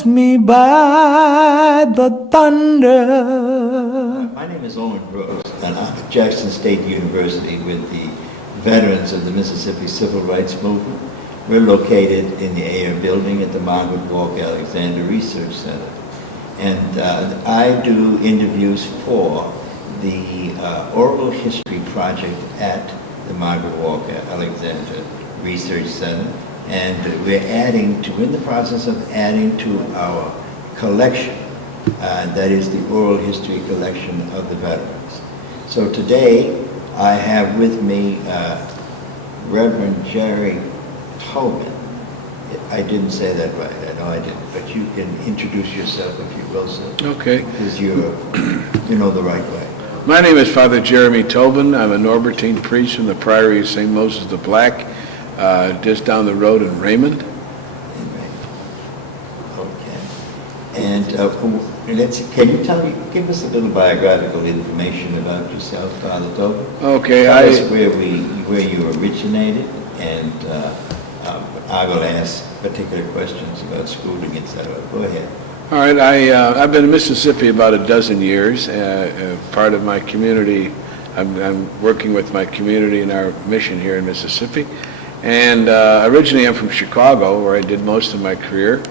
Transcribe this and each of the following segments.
calls me by the thunder. My name is Owen Brooks, and I'm at Jackson State University with the veterans of the Mississippi Civil Rights Movement. We're located in the Ayer Building at the Margaret Walker Alexander Research Center. And I do interviews for the Oral History Project at the Margaret Walker Alexander Research Center. And we're in the process of adding to our collection, that is the oral history collection of the veterans. So today, I have with me Reverend Jerry Tobin. I didn't say that right, I know I didn't, but you can introduce yourself if you will, sir. Okay. Because you know the right way. My name is Father Jeremy Tobin. I'm a Norbertine priest from the Priory of St. Moses the Black, just down the road in Raymond. Okay. And can you give us a little biographical information about yourself, Father Tobin? Okay. Tell us where you originated, and I will ask particular questions about schooling, etc. Go ahead. All right. I've been in Mississippi about a dozen years. Part of my community, I'm working with my community in our mission here in Mississippi. And originally I'm from Chicago, where I did most of my career.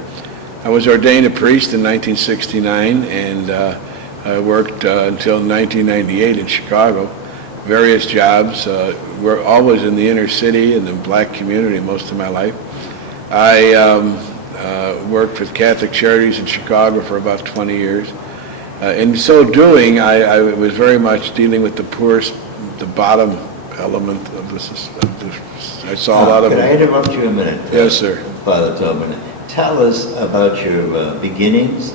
I was ordained a priest in 1969, and I worked until 1998 in Chicago. Various jobs. We're always in the inner city and the black community most of my life. I worked with Catholic Charities in Chicago for about 20 years. In so doing, I was very much dealing with the poorest, the bottom element of this. I saw a lot of. Could I interrupt you a minute? Yes, sir. Father Tobin, tell us about your beginnings.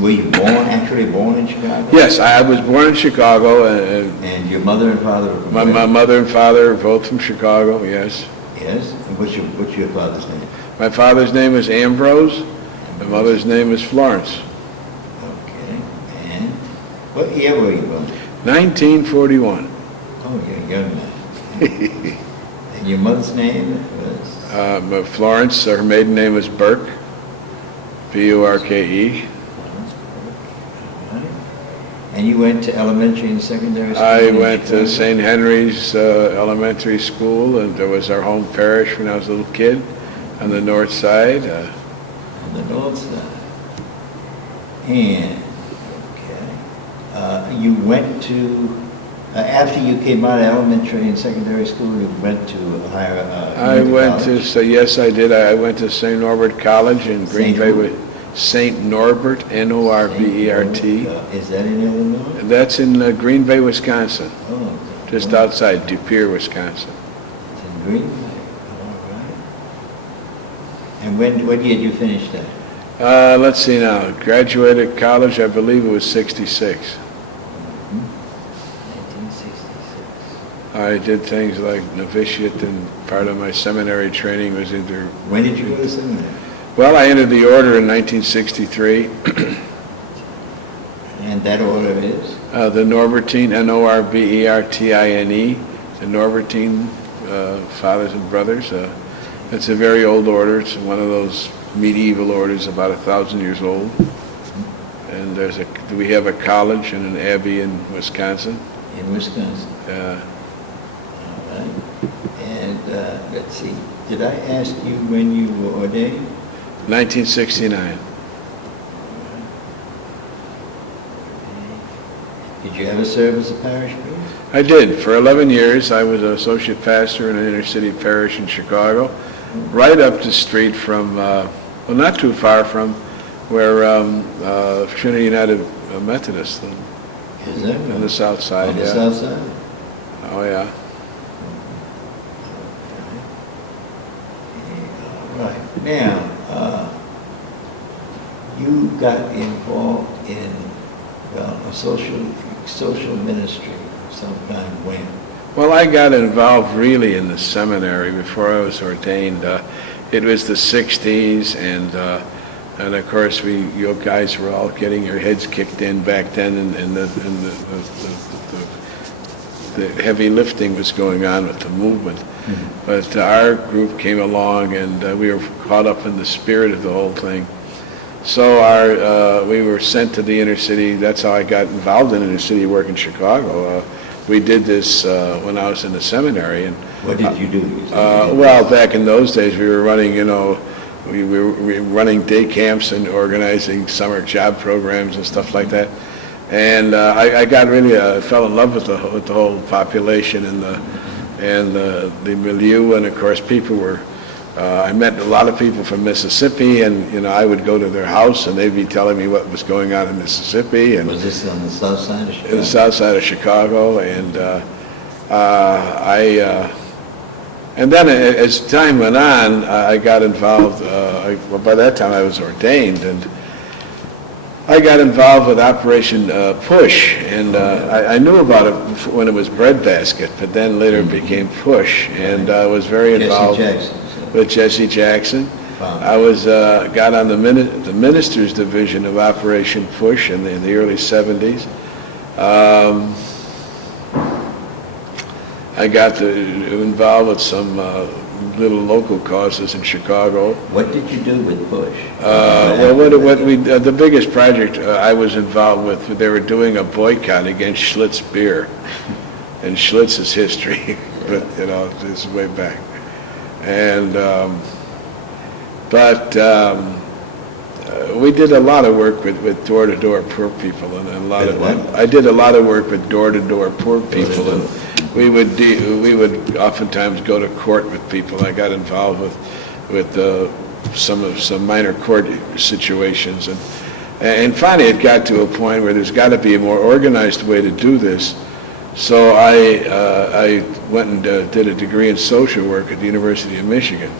Were you actually born in Chicago? Yes, I was born in Chicago. And your mother and father were from my mother and father are both from Chicago, yes. Yes? And what's your father's name? My father's name is Ambrose. My mother's name is Florence. Okay. And what year were you born? 1941. Oh, you're a young man. And your mother's name was? Florence, her maiden name was Burke, Burke. And you went to elementary and secondary school? I went to St. Henry's Elementary School, and there was our home parish when I was a little kid on the north side. On the north side. And, okay. You went to, after you came out of elementary and secondary school, you went to higher I went college? yes, I did. I went to St. Norbert College in Green Bay. St. Norbert, N-O-R-B-E-R-T. Is that in Illinois? That's in Green Bay, Wisconsin, Oh. just outside De Pere, Wisconsin. It's in Green Bay. All right. And when year did you finish that? Let's see now. Graduated college, I believe it was 66. 1966. I did things like novitiate, and part of my seminary training was either. When did you go to seminary? Well, I entered the order in 1963. And that order is? The Norbertine, N-O-R-B-E-R-T-I-N-E, the Norbertine Fathers and Brothers. It's a very old order. It's one of those medieval orders, about 1,000 years old. And we have a college and an abbey in Wisconsin. In Wisconsin? All right. And let's see, did I ask you when you were ordained? 1969. Did you ever serve as a parish priest? I did. For 11 years, I was an associate pastor in an inner city parish in Chicago, right up the street from, well, not too far from where Trinity United Methodist Is that on the south side. On the yeah. south side? Oh, yeah. Right. Now, you got involved in a social ministry of some kind when? Well, I got involved really in the seminary before I was ordained. It was the 60s, and of course you guys were all getting your heads kicked in back then, and the heavy lifting was going on with the movement. Mm-hmm. But our group came along, and we were caught up in the spirit of the whole thing. So we were sent to the inner city. That's how I got involved in inner city work in Chicago. We did this when I was in the seminary. And What did you do? well, back in those days, we were running, we were running day camps and organizing summer job programs and stuff like that. And I got really fell in love with the whole population and the milieu, and of course people were. I met a lot of people from Mississippi, and I would go to their house, and they'd be telling me what was going on in Mississippi. And was this on the south side of Chicago? In the south side of Chicago, and and then as time went on, I got involved. Well, by that time I was ordained, and I got involved with Operation Push, and I knew about it when it was Breadbasket, but then later it became Push, and I was very involved with Jesse Jackson. I was got on the Ministers Division of Operation Push in the early 70s. I got involved with some little local causes in Chicago. What did you do with Push? Well, the biggest project I was involved with, they were doing a boycott against Schlitz beer, and Schlitz's history, but this is way back. And we did a lot of work with door-to-door poor people, and I did a lot of work with door-to-door poor people, and we would oftentimes go to court with people. I got involved with some minor court situations, and finally it got to a point where there's got to be a more organized way to do this. So I went and did a degree in social work at the University of Michigan,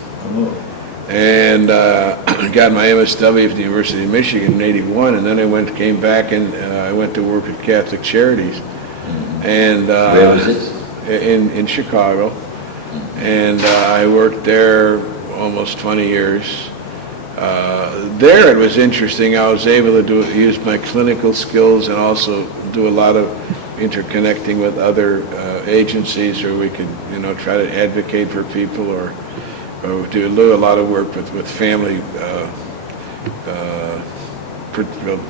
and got my MSW from the University of Michigan in '81, and then I came back and I went to work at Catholic Charities. And where was this? In Chicago, and I worked there almost 20 years. There it was interesting. I was able to use my clinical skills and also do a lot of interconnecting with other agencies, or we could try to advocate for people, or do a lot of work with family.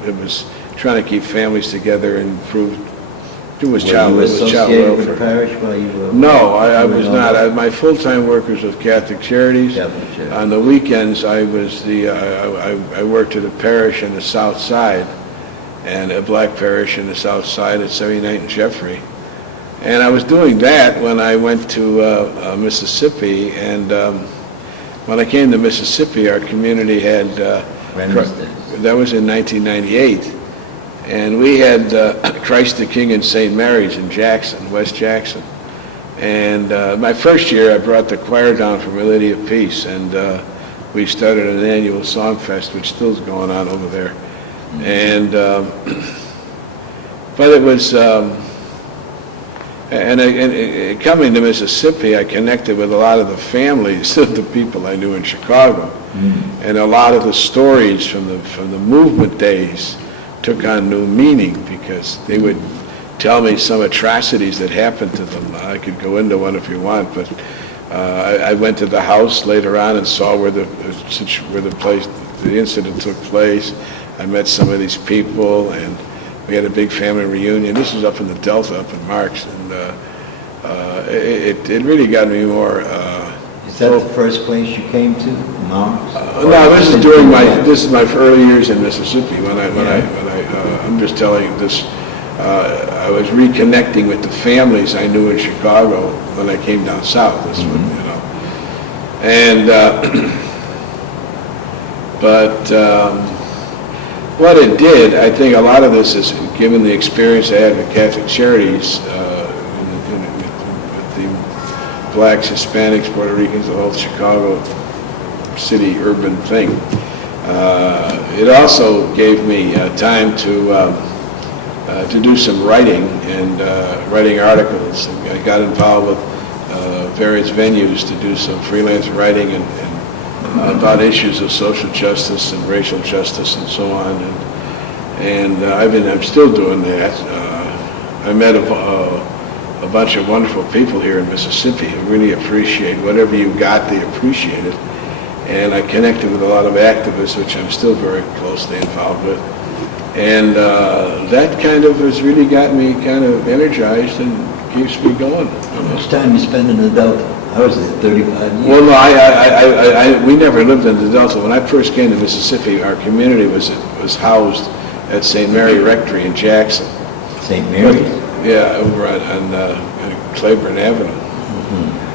It was trying to keep families together and improve. Were you associated with the parish while you were? No, I was not. My full-time work was with Catholic Charities. On the weekends, I worked at a parish in the South Side, and a black parish in the South Side at 79th and Jeffrey. And I was doing that when I went to Mississippi, and when I came to Mississippi, our community had that was in 1998. And we had Christ the King and St. Mary's in Jackson, West Jackson. And my first year, I brought the choir down from Our Lady of Peace, and we started an annual song fest, which still is going on over there. And but it was, coming to Mississippi, I connected with a lot of the families of the people I knew in Chicago, and a lot of the stories from the movement days took on new meaning, because they would tell me some atrocities that happened to them. I could go into one if you want, but I went to the house later on and saw where the incident took place. I met some of these people, and we had a big family reunion. This was up in the Delta, up in Marks, and it really got me more. Is that the first place you came to, Marks? No, this is my early years in Mississippi. I'm just telling you this. I was reconnecting with the families I knew in Chicago when I came down south. This one, and but what it did, I think a lot of this is given the experience I had with Catholic Charities, with the blacks, Hispanics, Puerto Ricans, the whole Chicago city urban thing. It also gave me time to do some writing and writing articles. I got involved with various venues to do some freelance writing and about issues of social justice and racial justice and so on. And I'm still doing that. I met a bunch of wonderful people here in Mississippi who really appreciate whatever you got. They appreciate it. and I connected with a lot of activists, which I'm still very closely involved with. And that kind of has really got me kind of energized and keeps me going. How much time you spend in the Delta? How was it, 35 years? Well, no, we never lived in the Delta. When I first came to Mississippi, our community was housed at St. Mary Rectory in Jackson. St. Mary's? Yeah, over on Claiborne Avenue.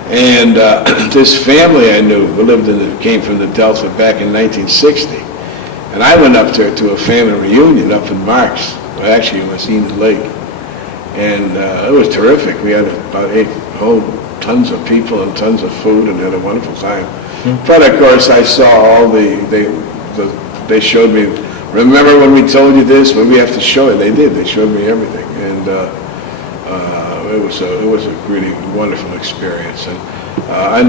And this family I knew who came from the Delta back in 1960. And I went up there to a family reunion up in Marks. Well, actually, it was Enid Lake. And it was terrific. We had about tons of people and tons of food and had a wonderful time. But of course, I saw all they showed me, remember when we told you this, when we have to show it, they did. They showed me everything. And it was a really wonderful experience. And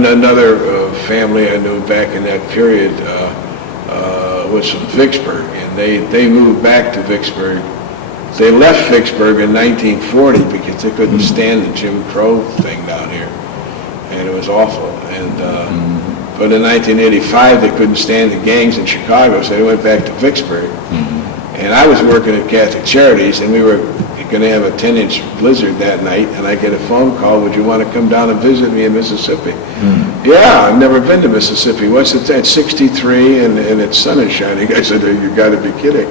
another family I knew back in that period was from Vicksburg, and they moved back to Vicksburg. They left Vicksburg in 1940 because they couldn't stand the Jim Crow thing down here, and it was awful. And but in 1985 they couldn't stand the gangs in Chicago, so they went back to Vicksburg. And I was working at Catholic Charities, and we were going to have a 10-inch blizzard that night, and I get a phone call, would you want to come down and visit me in Mississippi? Yeah, I've never been to Mississippi. What's it at 63 and it's sun is shining? I said, you got to be kidding.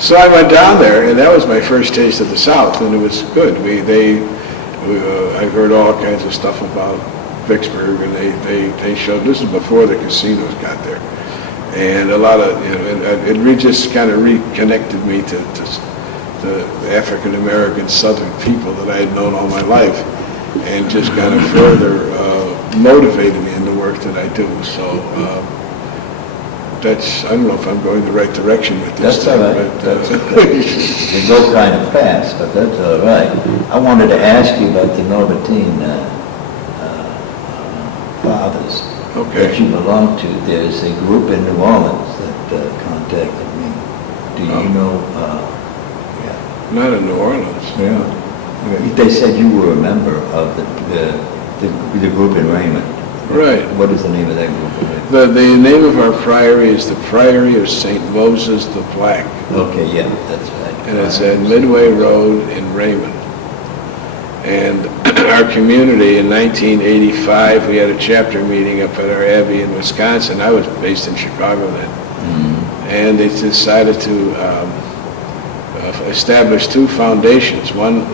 So I went down there, and that was my first taste of the South, and it was good. I heard all kinds of stuff about Vicksburg, and they showed, this is before the casinos got there. And a lot of, it just kind of reconnected me to the African-American Southern people that I had known all my life, and just kind of further motivated me in the work that I do. So I don't know if I'm going the right direction with this. That's all right. That's okay. You go kind of fast, but that's all right. I wanted to ask you about the Norbertine Fathers that you belong to. There's a group in New Orleans that contacted me. Do you know? Not in New Orleans. Yeah. They said you were a member of the group in Raymond. Right. What is the name of that group? The name of our priory is the Priory of St. Moses the Black. Okay, yeah, that's right. And it's at Midway Road in Raymond. And our community in 1985, we had a chapter meeting up at our abbey in Wisconsin. I was based in Chicago then. And they decided to establish two foundations, one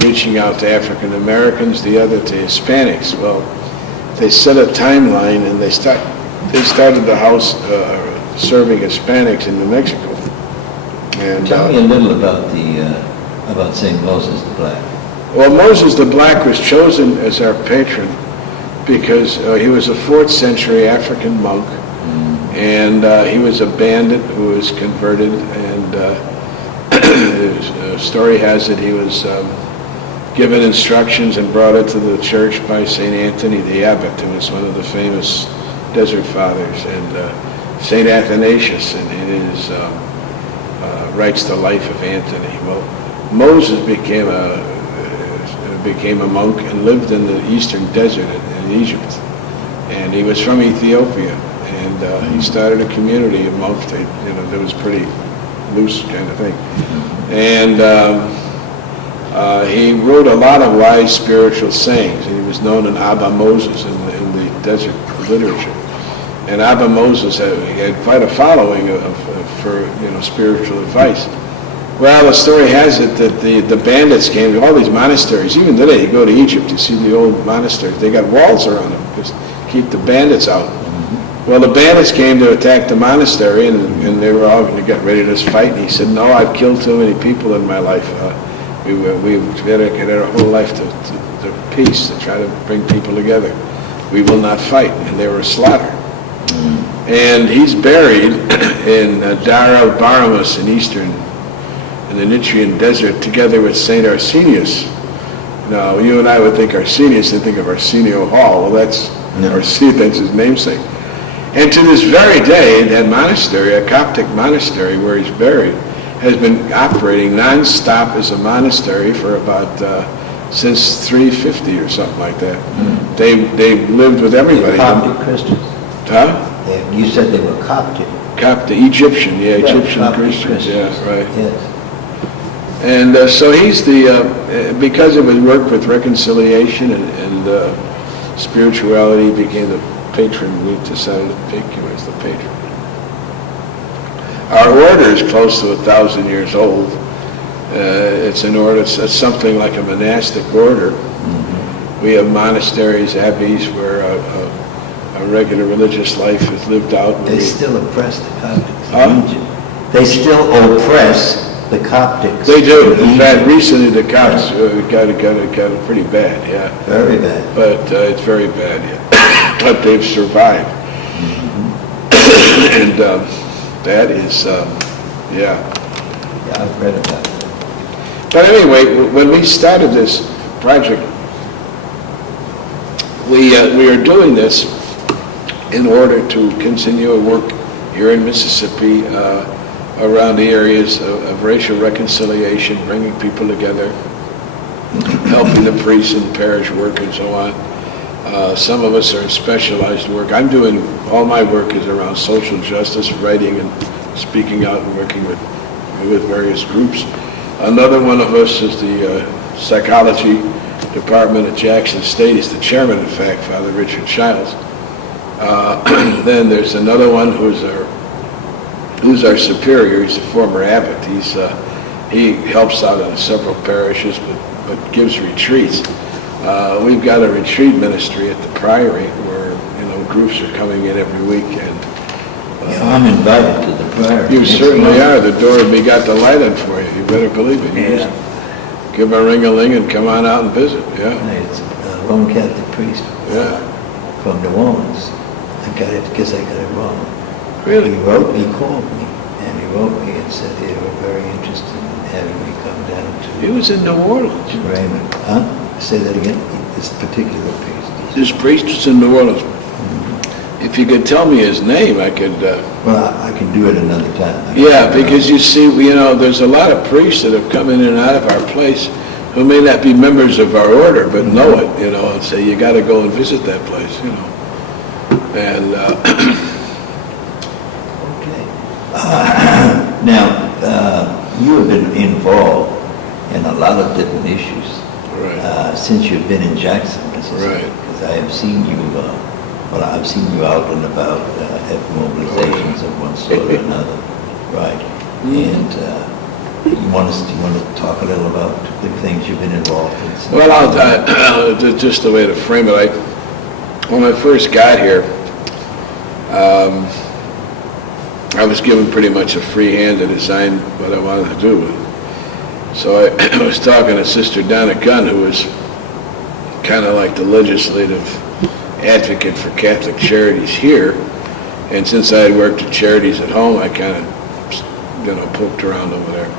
reaching out to African Americans, the other to Hispanics. Well, they set a timeline, and they started the house serving Hispanics in New Mexico. And tell me a little about St. Moses the Black. Well, Moses the Black was chosen as our patron because he was a 4th century African monk, and he was a bandit who was converted, and the story has it he was given instructions and brought into the church by St. Anthony the Abbot, who was one of the famous Desert Fathers, and St. Athanasius in his Writes the Life of Anthony. Well, Moses became a monk and lived in the eastern desert in Egypt, and he was from Ethiopia, and he started a community of monks that was pretty loose kind of thing. And he wrote a lot of wise spiritual sayings, and he was known as Abba Moses in the desert literature. And Abba Moses had quite a following for spiritual advice. Well, the story has it that the bandits came to all these monasteries. Even today, you go to Egypt, you see the old monasteries. They got walls around them just keep the bandits out. Well, the bandits came to attack the monastery, and they were all going to get ready to fight. And he said, no, I've killed too many people in my life. We've dedicated our whole life to peace, to try to bring people together. We will not fight. And they were slaughtered. And he's buried in Dar el-Baramus in the Nitrian desert, together with St. Arsenius. Now, you and I would think Arsenius, and think of Arsenio Hall. Well, that's his namesake. And to this very day, that monastery, a Coptic monastery where he's buried, has been operating non-stop as a monastery for about, since 350 or something like that. They've lived with everybody. Coptic Christians? Huh? You said they were Coptic. Coptic, Egyptian, yeah, Yeah, Egyptian Coptic Christians, yeah, right. Yes. And so he's because of his work with reconciliation and spirituality, he became the patron. We decided to pick you as the patron. Our order is close to 1,000 years old. It's an order, it's something like a monastic order. Mm-hmm. We have monasteries, abbeys, where a regular religious life is lived out. They still oppress the Coptics in Egypt. They still oppress the Coptics. They do. In fact, recently the Copts got it pretty bad, yeah. Very bad. But it's very bad, yeah. But they've survived. Mm-hmm. And that is, yeah. Yeah, I've read about it. But anyway, when we started this project, we are doing this in order to continue our work here in Mississippi around the areas of racial reconciliation, bringing people together, helping the priests and parish work and so on. Some of us are in specialized work. I'm doing, all my work is around social justice, writing and speaking out and working with various groups. Another one of us is the psychology department at Jackson State. He's the chairman, in fact, Father Richard Childs. Then there's another one who's our superior. He's a former abbot. He helps out in several parishes, but gives retreats. We've got a retreat ministry at the Priory where groups are coming in every week. And I'm invited to the Priory. You certainly are. The door will be got the light on for you. You better believe it. You just give them a ring-a-ling and come on out and visit. Yeah. It's a Roman Catholic priest. Yeah. From New Orleans. I got it because I got it wrong. Really? He called me, and he wrote me and said they were very interested in having me come down to He was in New Orleans. Raymond. Huh? Say that again? This particular priest. This priest was in New Orleans. Mm-hmm. If you could tell me his name, I could... Well, I can do it another time. Yeah, because you see, there's a lot of priests that have come in and out of our place who may not be members of our order, but know it, and say, you got to go and visit that place, And... Okay. Now, you have been involved in a lot of different issues since you've been in Jackson, Mississippi. Right. Because I have seen you, I've seen you out and about at mobilizations of one sort or another. Right. Mm-hmm. And you want to talk a little about the things you've been involved in? Well, just the way to frame it, when I first got here, I was given pretty much a free hand to design what I wanted to do. So I was talking to Sister Donna Gunn, who was kind of like the legislative advocate for Catholic Charities here. And since I had worked at Charities at home, I kind of, poked around over there.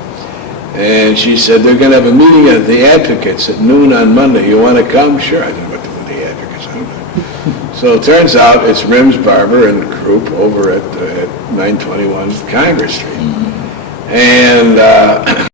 And she said, they're going to have a meeting of the advocates at noon on Monday. You want to come? Sure. I didn't know what the advocates. I don't know. So it turns out it's Rims Barber and the group over at 921 Congress Street. Mm-hmm. And